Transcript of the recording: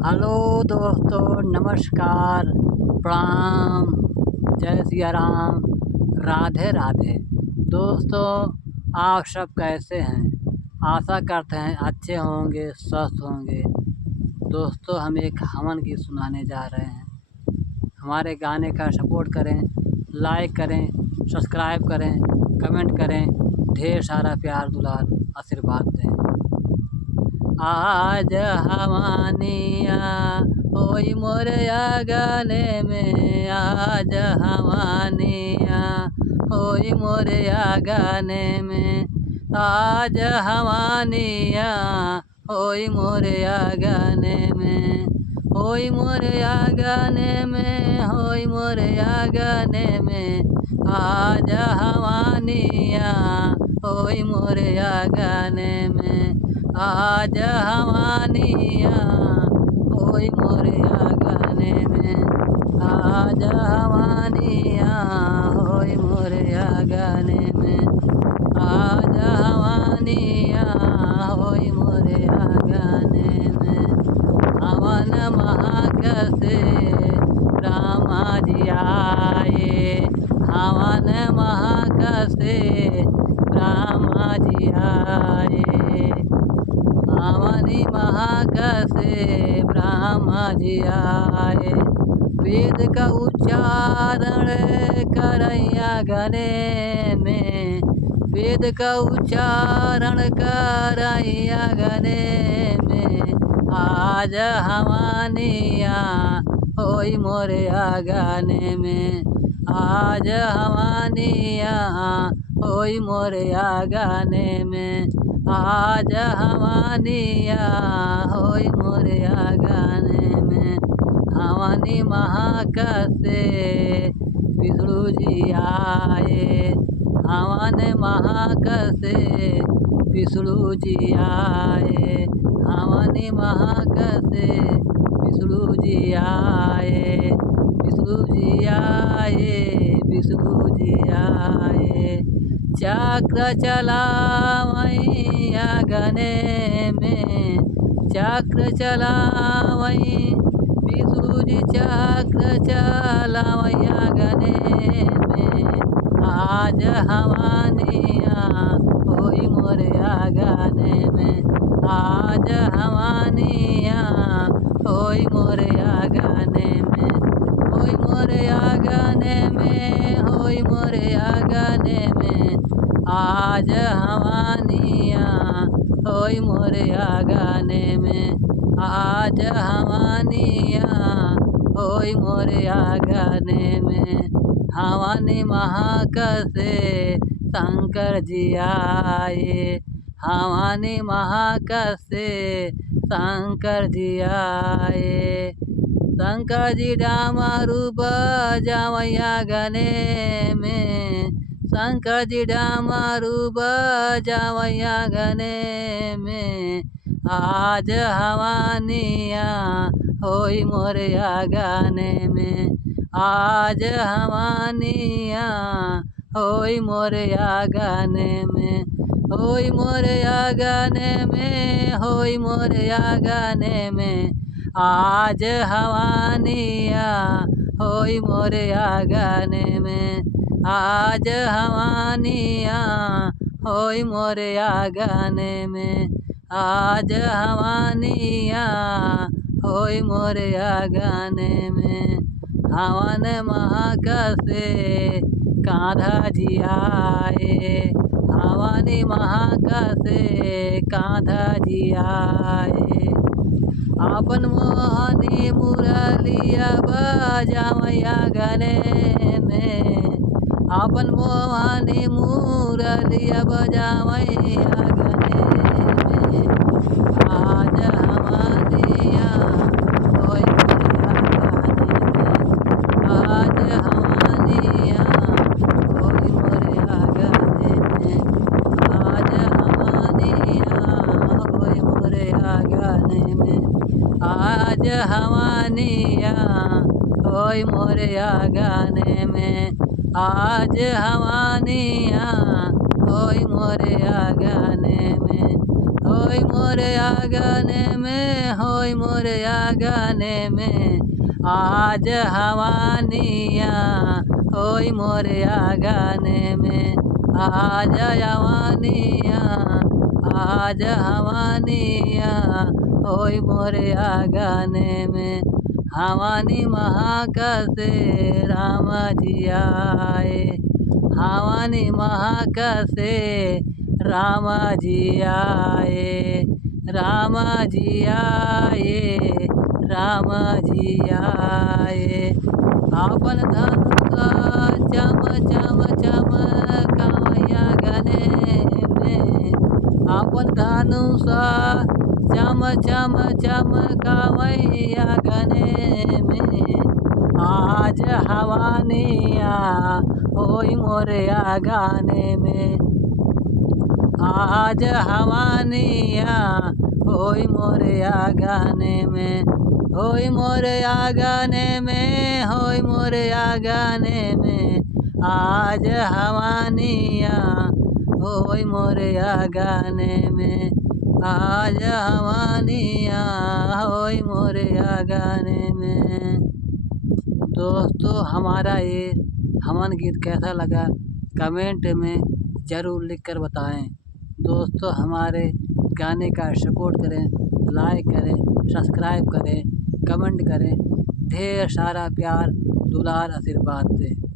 Hello दोस्तों, नमस्कार, प्रणाम, जय सिया राम, राधे राधे। दोस्तों, आप सब कैसे हैं? आशा करते हैं अच्छे होंगे, स्वस्थ होंगे। दोस्तों, हम एक हवन गीत सुनाने जा रहे हैं। हमारे गाने का सपोर्ट करें, लाइक करें, सब्सक्राइब करें, कमेंट करें, ढेर सारा प्यार दुलार आशीर्वाद दें। आज हवानिया होई मोरे आंगने में, आज हवानिया होई मोरे आंगने में, आज हवानिया होई मोरे आंगने में, होई मोरे आंगने में, होई मोरे आंगने में, आज हवानिया होई मोरे आंगने में, आज हवानिया होई मोरे आंगने में, आज हवानिया होई मोरे आंगने में, आज हवानिया होई मोरे आंगने में। हवन महक से रामा जी आए, हवन महक से रामा जी आए, हवनी महक से ब्रह्मा जी आए। वेद का उच्चारण करैया गने में, वेद का उच्चारण करैया गने में, आज हवानिया होई मोरे आंगने में, आज हवानिया होई मोरे आंगने में, आज हवानिया होई मोरे आंगने में। हवानी महक से विष्णु जी आए, हवन महक से विष्णु जी आए, हवनी महक से विष्णु जी आए, विष्णु जी आए, विष्णु जी आए। चक्र चलावई आंगने में, चक्र चलावई विष्णु जी, चक्र चलावई आंगने में, आज हवानिया होई मोरे आंगने में, आज हवानिया होई मोरे आंगने में, होई मोरे आंगने में, होई मोरे आंगने में, आज हवानिया होई मोरे आंगने में, आज हवानिया होई मोरे आंगने में। हवनी महक से शंकर जी आए, हवनी महक से शंकर जी आए, शंकर जी डामरू बजावई आंगने में, शंकर जी डामरू बजावई आंगने में, आज हवानिया होई मोरे आंगने में, आज हवानिया होई मोरे आंगने में, होई मोरे आंगने में, होई मोरे आंगने में, आज हवानिया होई मोरे आंगने में, आज हवानिया होई मोरे आंगने में, आज हवानिया होई मोरे आंगने में। हवन महक से कान्हा जी आए, हवनी महक से कान्हा जी आए, आपन मोहनी मुरलिया बजावई आंगने में, आपन मोहनी मुरलिया बजावई आंगने में, आज हवानिया होई मोरे आंगने में, आज हवानिया होई मोरे आंगने में, आज हवानिया होई मोरे आंगने में, आज हवानिया होई मोरे आंगने में, आज हवानिया होई मोरे आंगने में, होय मोरे आंगने में, होय मोरे आंगने में आज हवानिया, होय मोरे आंगने में आज हवानिया, आज हवानिया, होय मोरे आंगने में हवानी महक से राम जी आए, हवानी महक से राम जी आए, राम जी आए, राम जी आए। आपन धनुष चम चम चमकावैया गने में, आपन धनुष चम चम चमकावैया गने में आज हवानिया, होय मोरे आंगने में आज हवानिया, होय मोरे आंगने में, होय मोरे आंगने में, होय मोरे आंगने में आज हवानिया, होय मोरे आंगने में आज हवानिया, होय मोरे आंगने में। दोस्तों हमारा ये हवन गीत कैसा लगा कमेंट में ज़रूर लिख कर बताएं। दोस्तों हमारे गाने का सपोर्ट करें, लाइक करें, सब्सक्राइब करें, कमेंट करें, ढेर सारा प्यार दुलार आशीर्वाद दें।